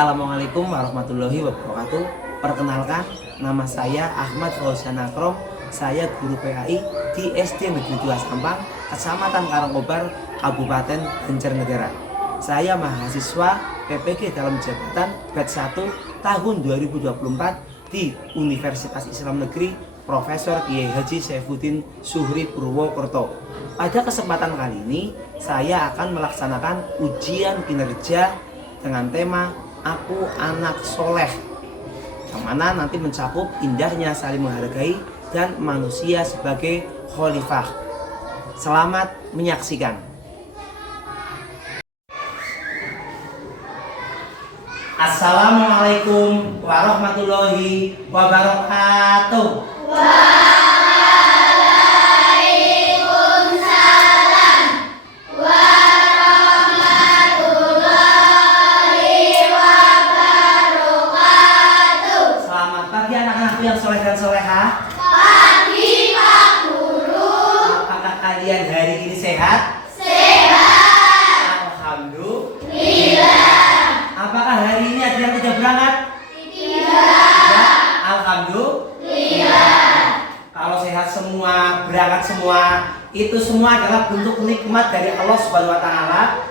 Assalamualaikum warahmatullahi wabarakatuh. Perkenalkan, nama saya Ahmad Fauzan Akrom. Saya guru PAI di SD Negeri 2 Sampang, Kecamatan Karangkobar, Kabupaten Banjarnegara. Saya mahasiswa PPG dalam jabatan batch 1 tahun 2024 di Universitas Islam Negeri Profesor Kiai Haji Saifuddin Zuhri Purwokerto. Pada kesempatan kali ini, saya akan melaksanakan ujian kinerja dengan tema Aku Anak Soleh, yang mana nanti mencakup indahnya saling menghargai dan manusia sebagai khalifah. Selamat menyaksikan. Assalamualaikum warahmatullahi wabarakatuh. Waalaikumsalam warahmatullahi wabarakatuh. Selamat pagi anak-anakku yang soleh dan soleha. Pagi Pak Guru. Apakah kalian hari ini sehat? Sehat. Alhamdulillah. Apakah hari ini ada yang tidak berangkat? Tidak. Alhamdulillah. Kalau sehat semua, berangkat semua, itu semua adalah bentuk nikmat dari Allah Subhanahu wa taala.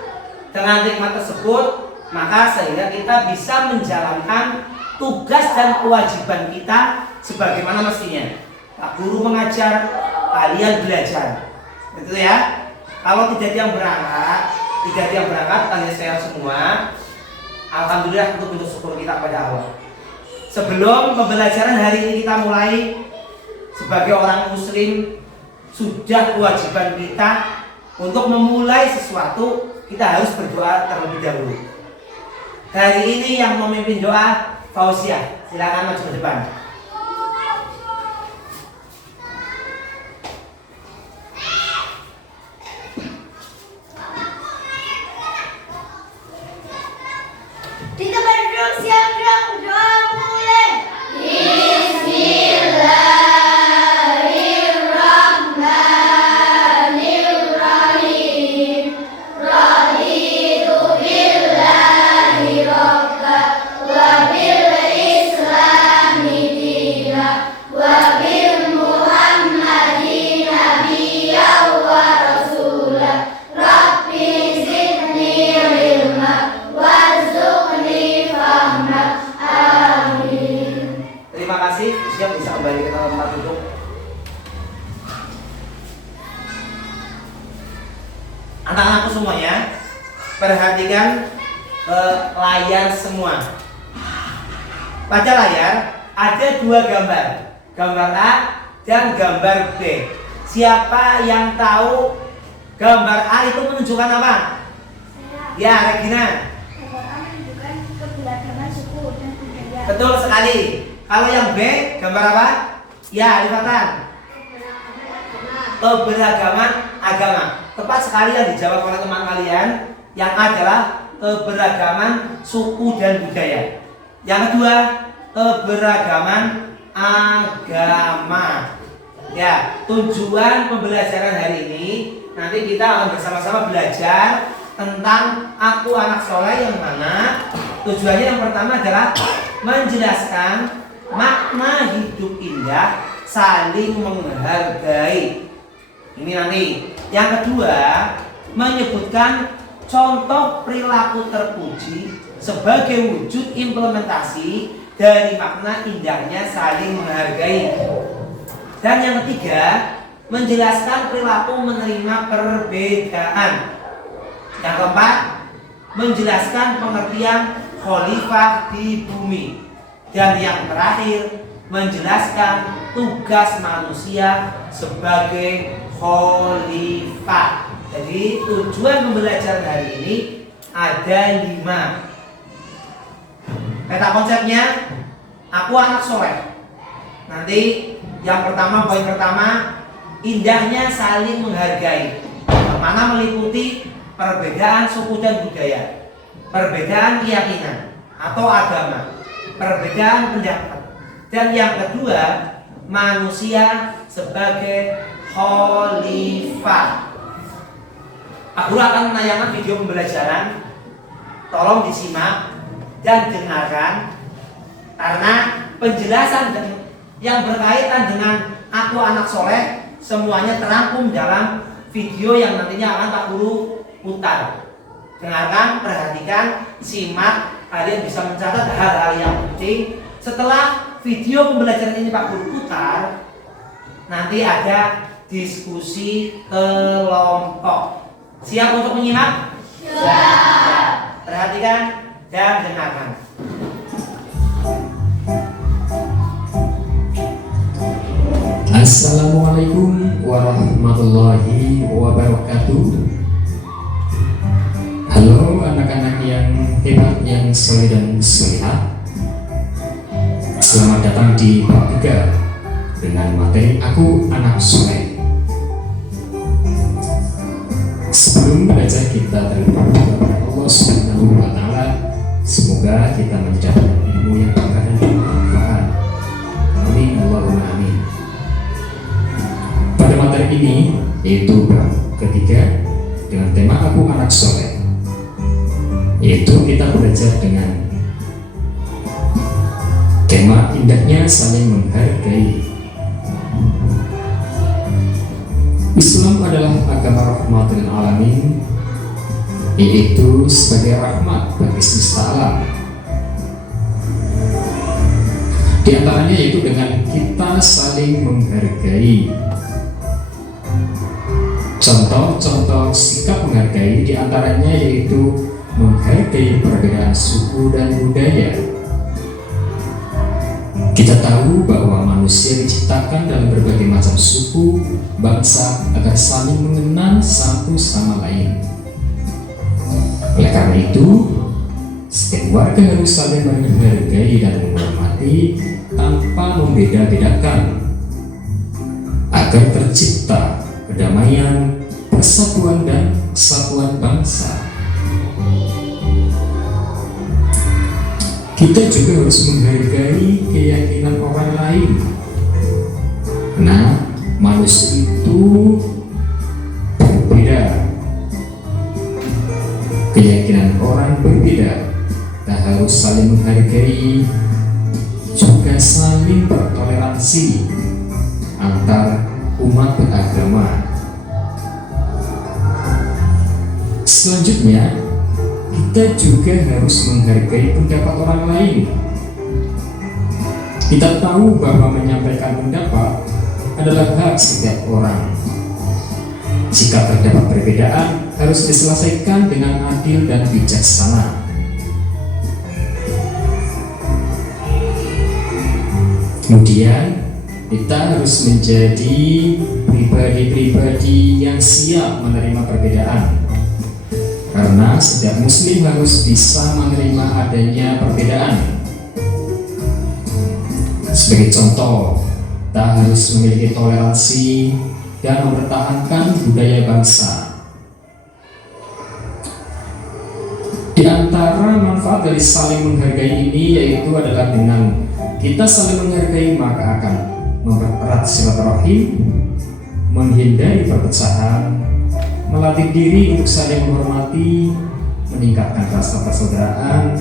Dengan nikmat tersebut, maka sehingga kita bisa menjalankan tugas dan kewajiban kita sebagaimana mestinya. Pak Guru mengajar, kalian belajar. Betul ya? Kalau tidak ada yang berangkat, kalian sehat semua. Alhamdulillah, untuk bentuk syukur kita kepada Allah. Sebelum pembelajaran hari ini kita mulai, sebagai orang muslim, sudah kewajiban kita untuk memulai sesuatu, kita harus berdoa terlebih dahulu. Hari ini yang memimpin doa Fauziah, silakan maju ke depan. Di tempat duduk siap-siap berdoa mulai. Bismillahirrahmanirrahim. Raditu billahi rabba wa bil islami dina wa bil muhammadin nabiyya wa rasulah. Rabbi zidni ilma warzuqni fahma. Amin. Terima kasih, siap bisa kembali ke tempat duduk. Anak-anakku semuanya, perhatikan layar semua. Pada layar ada dua gambar, gambar A dan gambar B. Siapa yang tahu gambar A itu menunjukkan apa? Ya, Regina. Menunjukkan keberagaman suku dan budaya. Betul sekali. Kalau yang B, gambar apa? Ya, Rifatan. Keberagaman agama. Tepat sekali yang dijawab oleh teman kalian. Yang A adalah keberagaman suku dan budaya. Yang kedua, keberagaman agama. Ya, tujuan pembelajaran hari ini nanti kita akan bersama-sama belajar tentang Aku Anak Soleh, yang mana tujuannya yang pertama adalah menjelaskan makna hidup indah saling menghargai. Ini nanti. Yang kedua, menyebutkan contoh perilaku terpuji sebagai wujud implementasi dari makna indahnya saling menghargai. Dan yang ketiga, menjelaskan perilaku menerima perbedaan. Yang keempat, menjelaskan pengertian khalifah di bumi. Dan yang terakhir, menjelaskan tugas manusia sebagai khalifah. Jadi tujuan pembelajaran hari ini ada 5. Peta konsepnya, aku anak soleh. Nanti yang pertama, poin pertama, indahnya saling menghargai, yang mana meliputi perbedaan suku dan budaya, perbedaan keyakinan atau agama, perbedaan pendapat. Dan yang kedua, manusia sebagai khalifah. Aku akan menayangkan video pembelajaran. Tolong disimak dan dengarkan, karena penjelasan yang berkaitan dengan aku anak soleh semuanya terangkum dalam video yang nantinya akan Pak Guru putar. Dengarkan, perhatikan, simak, kalian bisa mencatat hal-hal yang penting. Setelah video pembelajaran ini Pak Guru putar, nanti ada diskusi kelompok. Siap untuk menyimak? Siap. Perhatikan dan dengarkan. Assalamualaikum warahmatullahi wabarakatuh. Halo anak-anak yang hebat, yang soleh dan solehah. Selamat datang di bab 3 dengan materi Aku Anak Soleh. Sebelum belajar kita terlebih dahulu kepada Allah Subhanahu wa Ta'ala, semoga kita mendapatkan ilmu yang berkah dan bermanfaat. Amin Allahumma amin. Pada materi ini yaitu bab ketiga dengan tema Aku Anak Soleh, yaitu kita belajar dengan tema indahnya saling menghargai. Islam adalah agama rahmatul alamin, yaitu sebagai rahmat bagi semesta alam. Di antaranya yaitu dengan kita saling menghargai. Contoh-contoh sikap menghargai di antaranya yaitu menghargai perbedaan suku dan budaya. Kita tahu bahwa manusia diciptakan dalam berbagai macam suku, bangsa agar saling mengenal satu sama lain. Oleh karena itu, setiap warga harus saling menghargai dan menghormati tanpa membeda-bedakan agar tercipta kedamaian, persatuan dan kesatuan bangsa. Kita juga harus menghargai keyakinan orang lain. Nah, manusia itu berbeda. Keyakinan orang berbeda. Kita harus saling menghargai, juga saling bertoleransi antar umat beragama. Selanjutnya, kita juga harus menghargai pendapat orang lain. Kita tahu bahwa menyampaikan pendapat adalah hak setiap orang. Jika terdapat perbedaan, harus diselesaikan dengan adil dan bijaksana. Kemudian, kita harus menjadi pribadi-pribadi yang siap menerima perbedaan. Karena setiap muslim harus bisa menerima adanya perbedaan. Sebagai contoh, kita harus memiliki toleransi dan mempertahankan budaya bangsa. Di antara manfaat dari saling menghargai ini yaitu adalah dengan kita saling menghargai maka akan mempererat silaturahim, menghindari perpecahan, melatih diri untuk saling menghormati, meningkatkan rasa persaudaraan,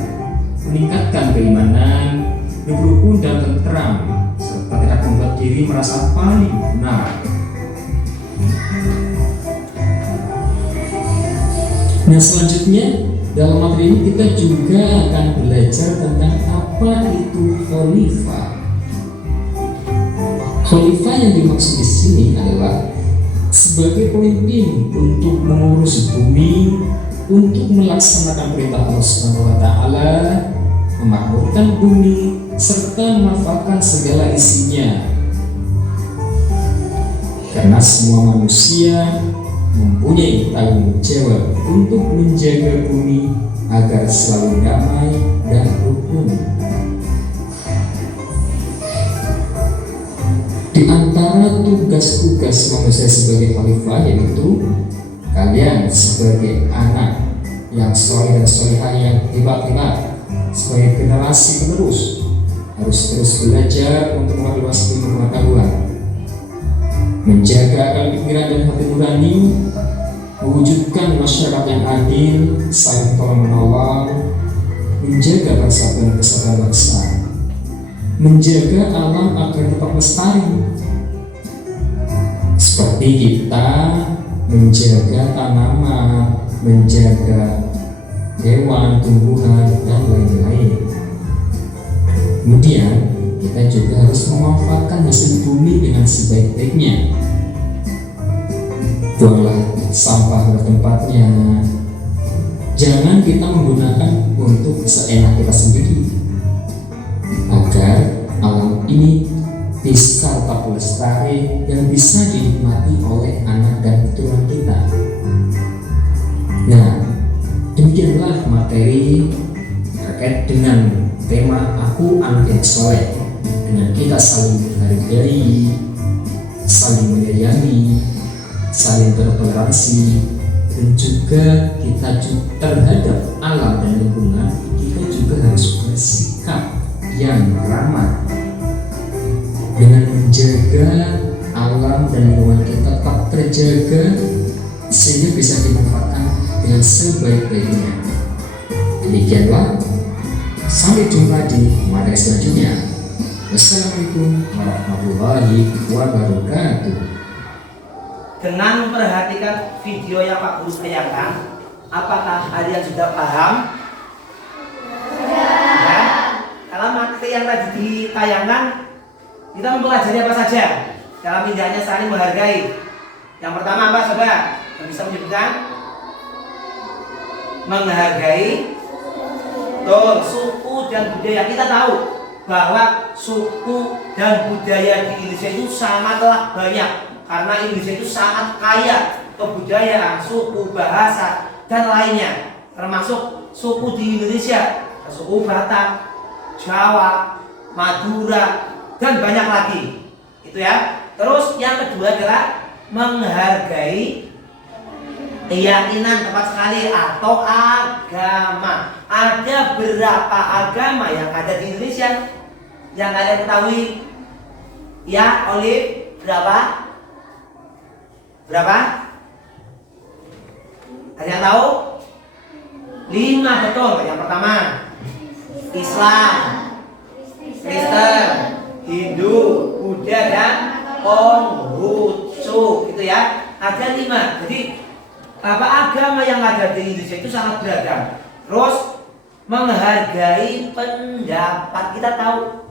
meningkatkan keimanan, hidup rukun dan tentram, serta tidak membuat diri merasa paling benar. Nah, selanjutnya dalam materi ini kita juga akan belajar tentang apa itu khalifah. Khalifah yang dimaksud di sini adalah sebagai pemimpin untuk mengurus bumi, untuk melaksanakan perintah Allah Subhanahu wa Ta'ala, memakmurkan bumi, serta memanfaatkan segala isinya. Karena semua manusia mempunyai tanggung jawab untuk menjaga bumi agar selalu damai dan rukun. Di antara tugas-tugas manusia sebagai khalifah yaitu kalian sebagai anak yang soleh dan solehah yang hebat-hebat, sebagai generasi penerus harus terus belajar untuk memperluas ilmu pengetahuan, menjaga akal pikiran dan hati nurani, mewujudkan masyarakat yang adil, saling tolong menolong, menjaga persatuan kesatuan bangsa, menjaga alam agar tetap lestari. Seperti kita menjaga tanaman, menjaga hewan, tumbuhan, dan lain-lain. Kemudian kita juga harus memanfaatkan hasil bumi dengan sebaik-baiknya. Buanglah sampah pada tempatnya. Jangan kita menggunakan untuk seenak kita sendiri, agar alam ini bisa tetap lestari dan bisa dinikmati oleh anak dan keturunan kita. Nah, demikianlah materi terkait dengan tema Aku Anak yang Soleh, dengan kita saling menghargai, saling menyayangi, saling bertoleransi, dan juga kita terhadap alam dan lingkungan kita juga harus bersikap yang ramah dengan menjaga alam dan lingkungan kita tetap terjaga sehingga bisa dimanfaatkan dengan sebaik-baiknya. Demikianlah, sampai jumpa di materi selanjutnya. Wassalamualaikum warahmatullahi wabarakatuh. Dengan memperhatikan video yang Pak Guru tayangkan, apakah kalian sudah paham? Ya. Dalam materi yang tadi ditayangkan, kita mempelajari apa saja dalam indahnya saling menghargai. Yang pertama apa, saudara? Yang bisa menyebutkan? Menghargai suku dan budaya. Kita tahu bahwa suku dan budaya di Indonesia itu sangatlah banyak. Karena Indonesia itu sangat kaya kebudayaan, suku, bahasa, dan lainnya. Termasuk suku di Indonesia, suku Batak, Jawa, Madura, dan banyak lagi. Itu ya. Terus yang kedua adalah menghargai keyakinan, tepat sekali, atau agama. Ada berapa agama yang ada di Indonesia? Yang kalian ketahui? Ya, Olive, berapa? Berapa? Ada yang tahu? 5, betul. Yang pertama Islam, Kristen, Hindu, Buddha, dan Konghucu. Itu ya. Ada 5. Jadi agama yang ada di Indonesia itu sangat beragam. Terus menghargai pendapat. Kita tahu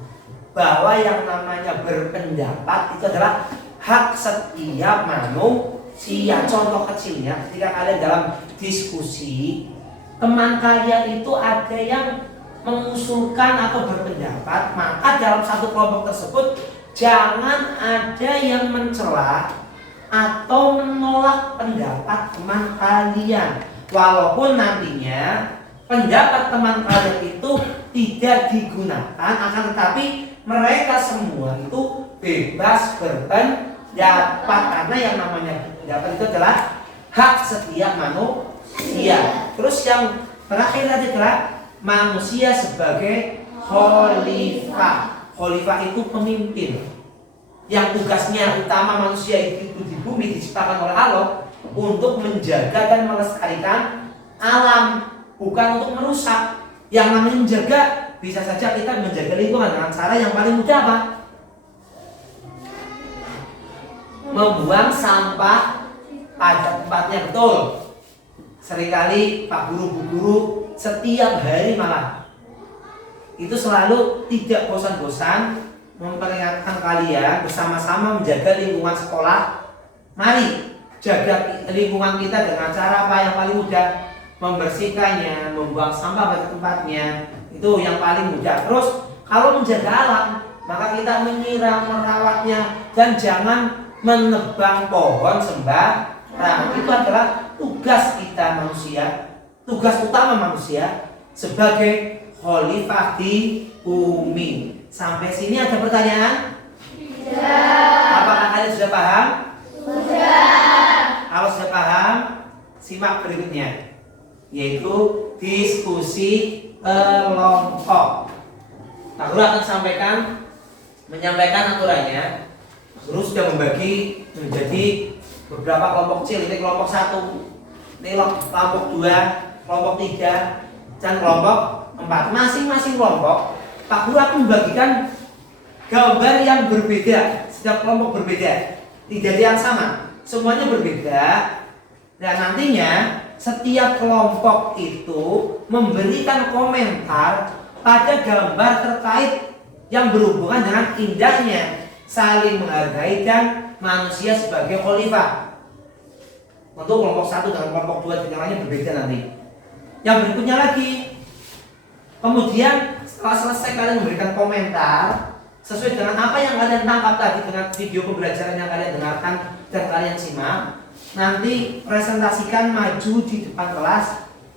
bahwa yang namanya berpendapat itu adalah hak setiap manusia. Contoh kecilnya, ketika kalian dalam diskusi, teman kalian itu ada yang mengusulkan atau berpendapat, maka dalam satu kelompok tersebut jangan ada yang mencela atau menolak pendapat teman kalian, walaupun nantinya pendapat teman kalian itu tidak digunakan, akan tetapi mereka semua itu bebas berpendapat, karena yang namanya pendapat itu adalah hak setiap manusia. Terus yang terakhir tadi adalah manusia sebagai khalifah. Khalifah itu pemimpin yang tugasnya utama manusia itu di bumi diciptakan oleh Allah untuk menjaga dan melestarikan alam, bukan untuk merusak. Yang namanya menjaga, bisa saja kita menjaga lingkungan dengan cara yang paling mudah apa? Membuang sampah pada tempatnya, betul. Seringkali Pak Guru, Bu Guru setiap hari malah itu selalu tidak bosan-bosan memperingatkan kalian bersama-sama menjaga lingkungan sekolah. Mari jaga lingkungan kita dengan cara apa yang paling mudah? Membersihkannya, membuang sampah pada tempatnya, itu yang paling mudah. Terus kalau menjaga alam, maka kita menyiram, merawatnya, dan jangan menebang pohon sembarangan. Itu adalah tugas kita manusia, tugas utama manusia sebagai khalifah di bumi. Sampai sini ada pertanyaan? Tidak. Apakah kalian sudah paham? Sudah. Kalau sudah paham, simak berikutnya, yaitu diskusi kelompok. Pak Guru akan menyampaikan aturannya. Guru sudah membagi menjadi beberapa kelompok kecil. Ini kelompok 1, ini kelompok 2, kelompok 3, dan kelompok 4. Masing-masing kelompok Pak Guru akan membagikan gambar yang berbeda. Setiap kelompok berbeda, tidak ada yang sama, semuanya berbeda. Dan nantinya setiap kelompok itu memberikan komentar pada gambar terkait yang berhubungan dengan indahnya saling menghargai dan manusia sebagai khalifah. Untuk kelompok 1 dan kelompok 2 yang berbeda nanti. Yang berikutnya lagi, kemudian setelah selesai kalian memberikan komentar sesuai dengan apa yang kalian tangkap tadi dengan video pembelajaran yang kalian dengarkan dan kalian simak. Nanti presentasikan maju di depan kelas.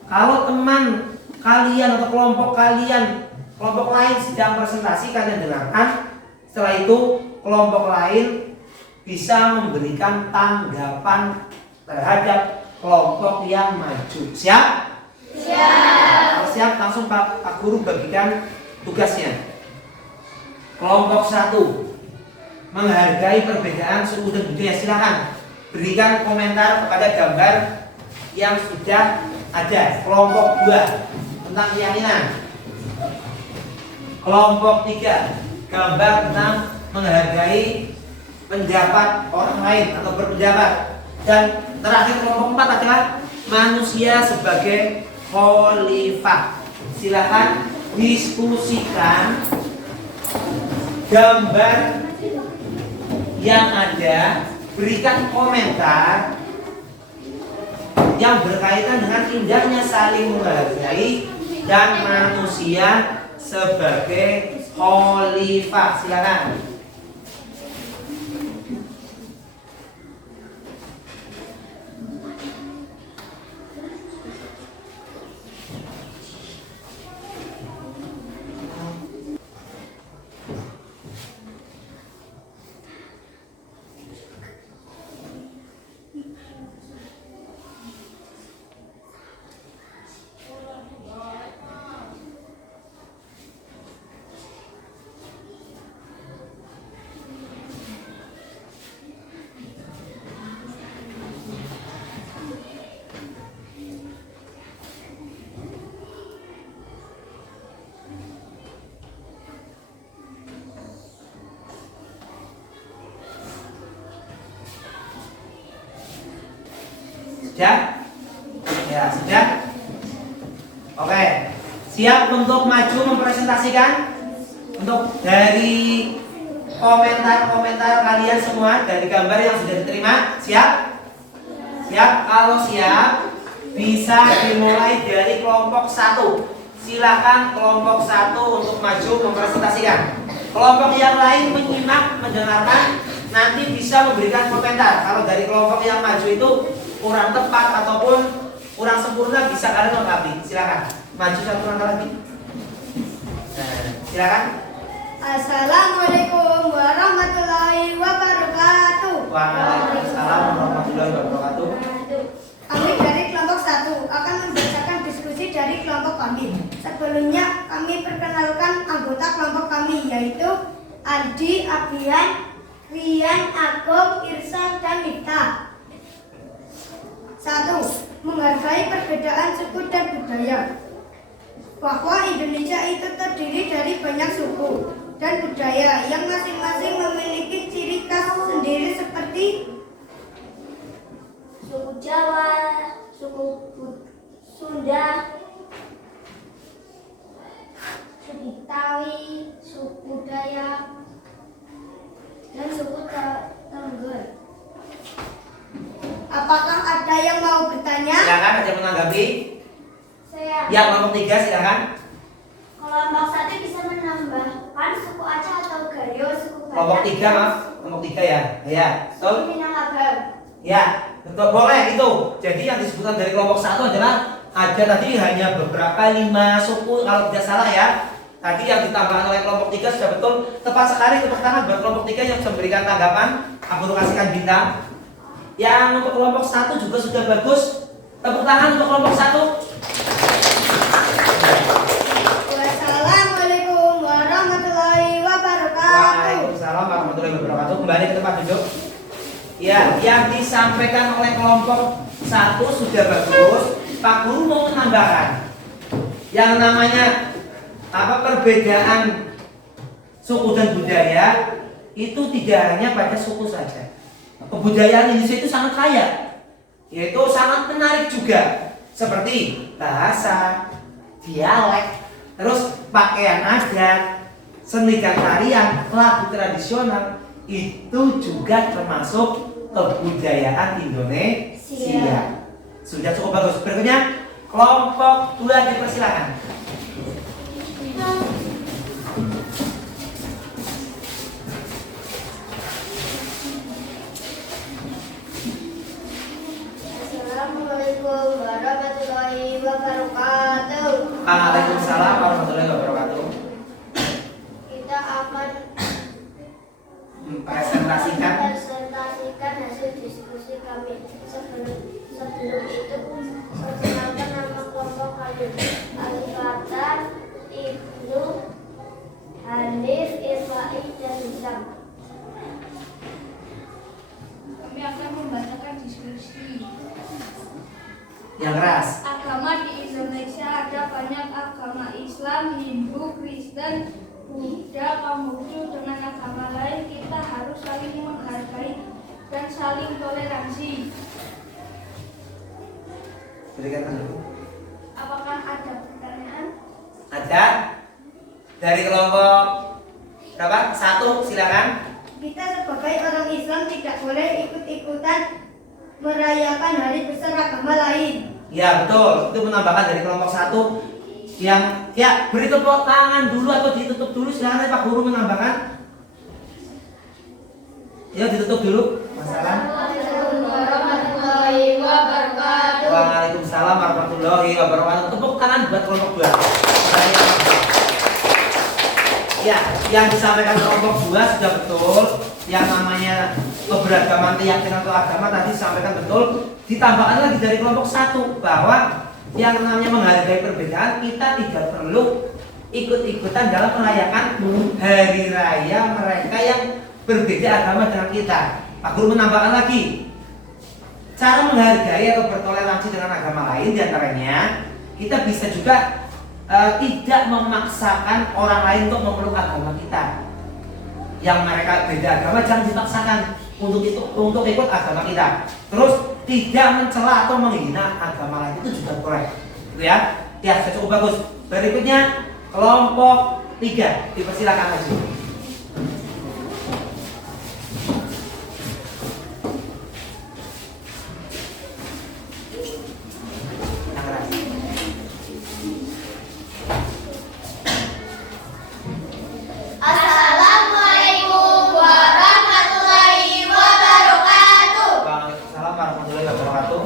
Kalau teman kalian atau kelompok kalian, kelompok lain sedang presentasi, kalian dengarkan. Setelah itu kelompok lain bisa memberikan tanggapan terhadap kelompok yang maju. Siap? Siap. Siap, langsung Pak Guru bagikan tugasnya. Kelompok 1 menghargai perbedaan suku dan budaya. Silakan berikan komentar kepada gambar yang sudah ada. Kelompok 2 tentang keyakinan. Kelompok 3 gambar tentang menghargai pendapat orang lain atau berpendapat. Dan terakhir kelompok 4 adalah manusia sebagai khalifah. Silakan diskusikan gambar yang ada, berikan komentar yang berkaitan dengan indahnya saling menghargai dan manusia sebagai khalifah. Silakan. Sudah? Ya, sudah? Oke. Siap untuk maju mempresentasikan? Untuk dari komentar-komentar kalian semua dari gambar yang sudah diterima, siap? Siap? Kalau siap, bisa dimulai dari kelompok 1. Silakan kelompok 1 untuk maju mempresentasikan. Kelompok yang lain menyimak, mendengarkan, nanti bisa memberikan komentar. Kalau dari kelompok yang maju itu kurang tepat ataupun kurang sempurna, bisa kalian lengkapi. Silakan maju satu langkah lagi. Nah, silakan. Assalamualaikum warahmatullahi wabarakatuh. Waalaikumsalam warahmatullahi wabarakatuh. Kami dari kelompok 1 akan membacakan diskusi dari kelompok kami. Sebelumnya kami perkenalkan anggota kelompok kami, yaitu Aldi, Abian, Rian, Agung, Irsa, dan Nita. 1. Menghargai perbedaan suku dan budaya. Bahwa Indonesia itu terdiri dari banyak suku dan budaya yang masing-masing memiliki ciri khas sendiri seperti suku Jawa, suku Sunda, suku Betawi, suku Dayak, dan suku Tengger. Apakah ada yang mau bertanya? Silakan, ada menanggapi. Saya. Ya, kelompok 3 silakan. Kelompok 1 bisa menambahkan suku Aceh atau Gayo, suku Batak. Kelompok 3 maaf, kelompok 3 ya. Ya, betul. Suku Minangkabau. Ya, betul, boleh itu. Jadi yang disebutkan dari kelompok 1 adalah ada tadi hanya beberapa 5 suku kalau tidak salah ya. Tadi yang ditambahkan oleh kelompok 3 sudah betul. Tepat sekali, tepuk tangan buat kelompok 3 yang bisa memberikan tanggapan. Aku kasihkan bintang. Yang untuk kelompok 1 juga sudah bagus. Tepuk tangan untuk kelompok 1. Wassalamualaikum warahmatullahi wabarakatuh. Waalaikumsalam warahmatullahi wabarakatuh. Kembali ke tempat duduk. Ya, yang disampaikan oleh kelompok 1 sudah bagus. Pak Guru mau menambahkan yang namanya perbedaan suku dan budaya itu tidak hanya pada suku saja. Kebudayaan Indonesia itu sangat kaya, yaitu sangat menarik juga, seperti bahasa, dialek, terus pakaian adat, seni dan tarian, lagu tradisional, itu juga termasuk kebudayaan Indonesia. Sudah cukup bagus. Berikutnya kelompok 2 dipersilakan. Assalamualaikum warahmatullahi wabarakatuh. Waalaikumsalam warahmatullahi wabarakatuh. Kita akan Presentasikan hasil diskusi kami. Sebelum itu, perkenalkan nama kelompok kami. Al-Fatah, Ibnu, Hanif, Irfai, dan Hisham. Kami akan membacakan diskusi. yang keras. Agama di Indonesia ada banyak agama Islam, Hindu, Kristen, Buddha, Konghucu. Dengan agama lain kita harus saling menghargai dan saling toleransi. Berikan dulu. Apakah ada pertanyaan? Ada dari kelompok berapa? 1, silakan. Kita sebagai orang Islam tidak boleh ikut-ikutan merayakan hari besar agama lain. Ya betul, itu menambahkan dari kelompok 1 yang ya beri tepuk tangan dulu atau ditutup dulu, silakan Pak Guru menambahkan. Ya ditutup dulu. Masalah. Assalamualaikum warahmatullahi wabarakatuh. Waalaikumsalam warahmatullahi wabarakatuh. Tepuk tangan buat kelompok 2. Ya, yang disampaikan kelompok 2 sudah betul. Yang namanya keberagaman keyakinan atau agama tadi disampaikan betul. Ditambahkan lagi dari kelompok 1 bahwa yang namanya menghargai perbedaan, kita tidak perlu ikut-ikutan dalam merayakan hari raya mereka yang berbeda agama dengan kita. Pak Guru menambahkan lagi, cara menghargai atau bertoleransi dengan agama lain diantaranya kita bisa juga tidak memaksakan orang lain untuk memeluk agama kita. Yang mereka beda agama jangan dipaksakan untuk ikut agama kita. Terus tidak mencela atau menghina agama lain itu juga boleh. Gitu ya. Ya, cukup bagus. Berikutnya kelompok 3 dipersilakan lagi. Assalamualaikum warahmatullahi wabarakatuh. Waalaikumsalam warahmatullahi wabarakatuh.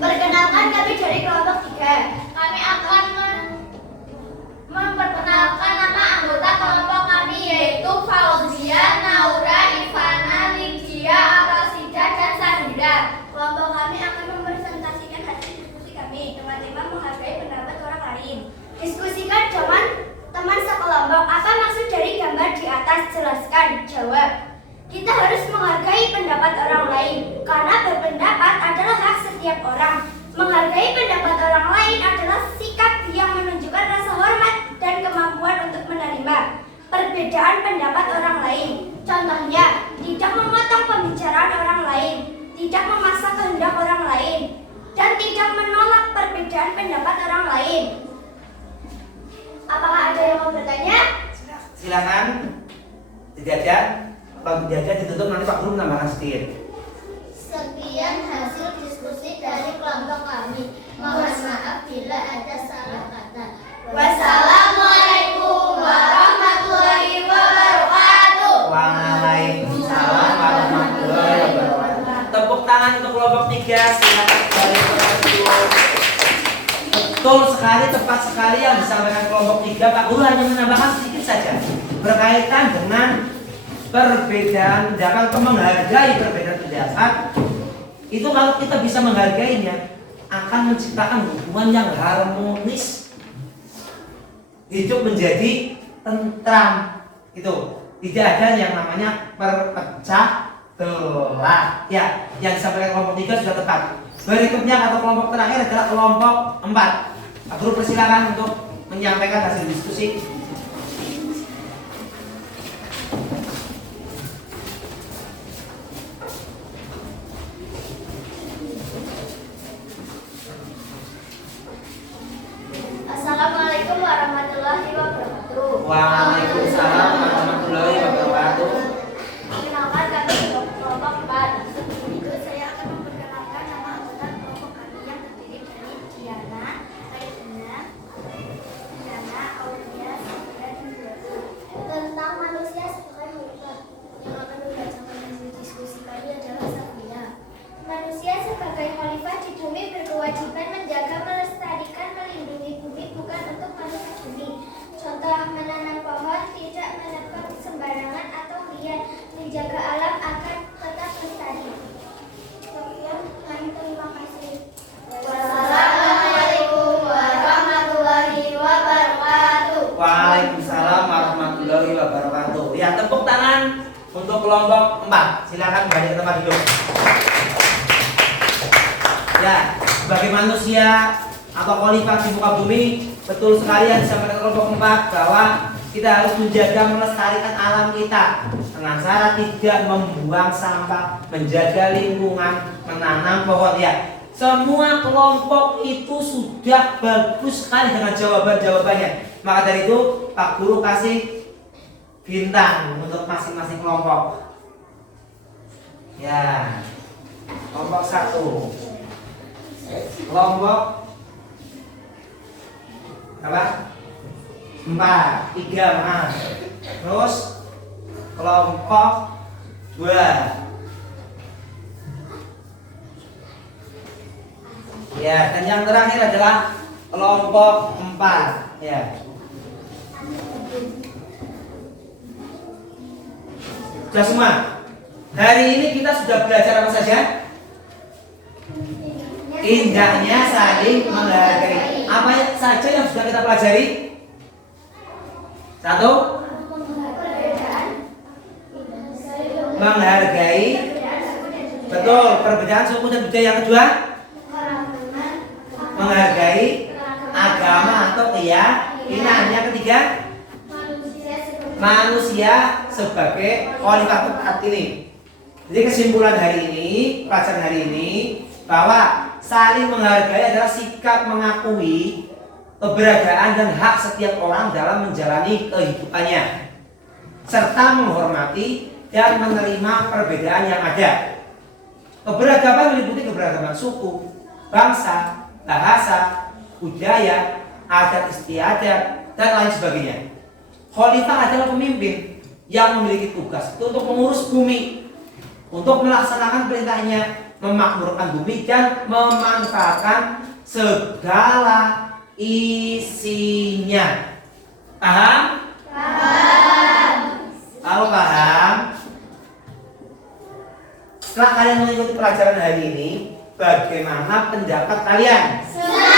Perkenalkan kami dari kelompok 3. Kami akan memperkenalkan nama anggota kelompok kami yaitu Fauzia, Naura, Ivana, Lydia, Arasida, dan Sandra. Kelompok kami akan mempresentasikan hasil diskusi kami dengan tema menghargai pendapat orang lain. Diskusikan dengan teman sekelompok. Apa maksud dari gambar di atas? Jelaskan. Jawab. Kita harus menghargai pendapat orang lain karena berpendapat adalah hak setiap orang. Menghargai pendapat orang lain adalah sikap yang menunjukkan rasa hormat dan kemampuan untuk menerima perbedaan pendapat orang lain. Contohnya, tidak memotong pembicaraan orang lain, tidak memaksa kehendak orang lain, dan tidak menolak perbedaan pendapat orang lain. Apakah ada yang mau bertanya? Silakan. Tidak ada. Kalau tidak ada ditutup, nanti Pak Guru menambahkan sedikit. Sekian hasil diskusi dari kelompok kami. Mohon maaf bila ada salah kata. Wassalamualaikum warahmatullahi wabarakatuh. Waalaikumsalam warahmatullahi wabarakatuh. Tepuk tangan untuk kelompok 3. Silakan kembali ke kelas. Betul sekali, tepat sekali yang disampaikan kelompok 3. Pak Guru hanya menambahkan sedikit saja berkaitan dengan perbedaan pendapat atau menghargai perbedaan pendapat. Itu kalau kita bisa menghargainya akan menciptakan hubungan yang harmonis, hidup menjadi tentram. Itu tidak ada yang namanya perpecah belah. Ya, yang disampaikan kelompok 3 sudah tepat. Berikutnya atau kelompok terakhir adalah kelompok 4. Pak Guru persilakan untuk menyampaikan hasil diskusi. Ya, tepuk tangan untuk kelompok 4. Silakan balik ke tempat duduk. Ya, sebagai manusia atau khalifah di muka bumi, betul sekali yang disampaikan kelompok 4 bahwa kita harus menjaga melestarikan alam kita dengan cara tidak membuang sampah, menjaga lingkungan, menanam pohon. Ya, semua kelompok itu sudah bagus sekali dengan jawaban-jawabannya. Maka dari itu Pak Guru kasih bintang untuk masing-masing kelompok. Ya, kelompok 1, kelompok apa? 4, 3 maaf. Terus kelompok 2. Ya, dan yang terakhir adalah kelompok 4. Ya. Sudah semua. Hari ini kita sudah belajar apa saja? Indahnya saling menghargai. Apa saja yang sudah kita pelajari? 1. Menghargai. Betul, perbedaan suku dan budaya. Yang kedua, menghargai agama atau keyakinan. Yang ketiga, manusia sebagai khalifah saat ini. Jadi kesimpulan hari ini, pelajaran hari ini, bahwa saling menghargai adalah sikap mengakui keberadaan dan hak setiap orang dalam menjalani kehidupannya, serta menghormati dan menerima perbedaan yang ada. Keberagaman meliputi keberagaman suku, bangsa, bahasa, budaya, adat istiadat, dan lain sebagainya. Khalifah adalah pemimpin yang memiliki tugas itu untuk mengurus bumi, untuk melaksanakan perintahnya, memakmurkan bumi dan memanfaatkan segala isinya. Paham? Paham. Kalau paham, setelah kalian mengikuti pelajaran hari ini, bagaimana pendapat kalian? Senang.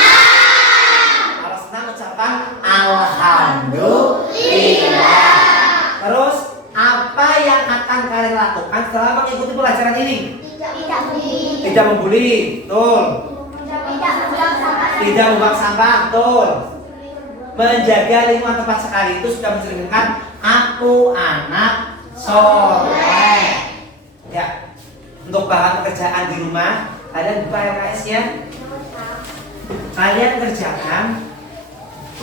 Kalau senang ucapkan alhamdulillah. Terus apa yang akan kalian lakukan setelah mengikuti pelajaran ini? Tidak membuli, betul. Tidak membuang sampah, betul. Menjaga lingkungan tempat sekali itu sudah mencerminkan aku anak soleh. Ya, untuk bahan pekerjaan di rumah kalian buka LKS ya. Kalian kerjakan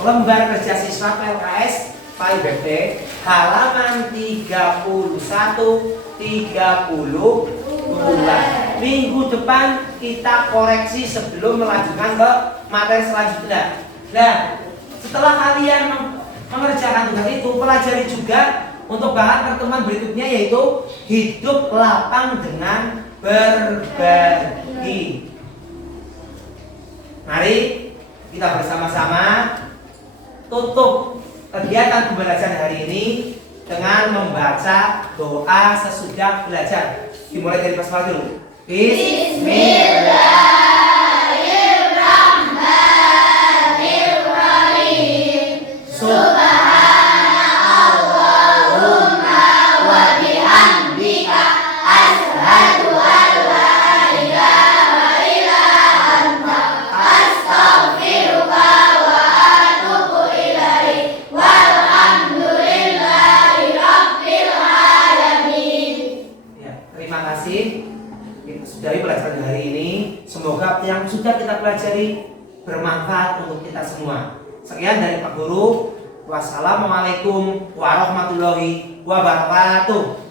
lembar kerja siswa LKS PIBT halaman 31, 32. Minggu depan kita koreksi sebelum melanjutkan ke materi selanjutnya. Nah, setelah kalian mengerjakan tugas itu, pelajari juga untuk bahan pertemuan berikutnya, yaitu hidup lapang dengan berbagi. Mari kita bersama-sama tutup kegiatan pembelajaran hari ini dengan membaca doa sesudah belajar. Dimulai dari basmalah dulu. Bismillahirrahmanirrahim. Subhanallahumma wa bihamdika asyhadu an la ilaha illa anta astaghfiruka wa atubu ilaik. Walhamdulillahi rabbil alamin. Ya, terima kasih. Dari pelajaran hari ini, semoga yang sudah kita pelajari bermanfaat untuk kita semua. Sekian dari Pak Guru. Wassalamualaikum warahmatullahi wabarakatuh.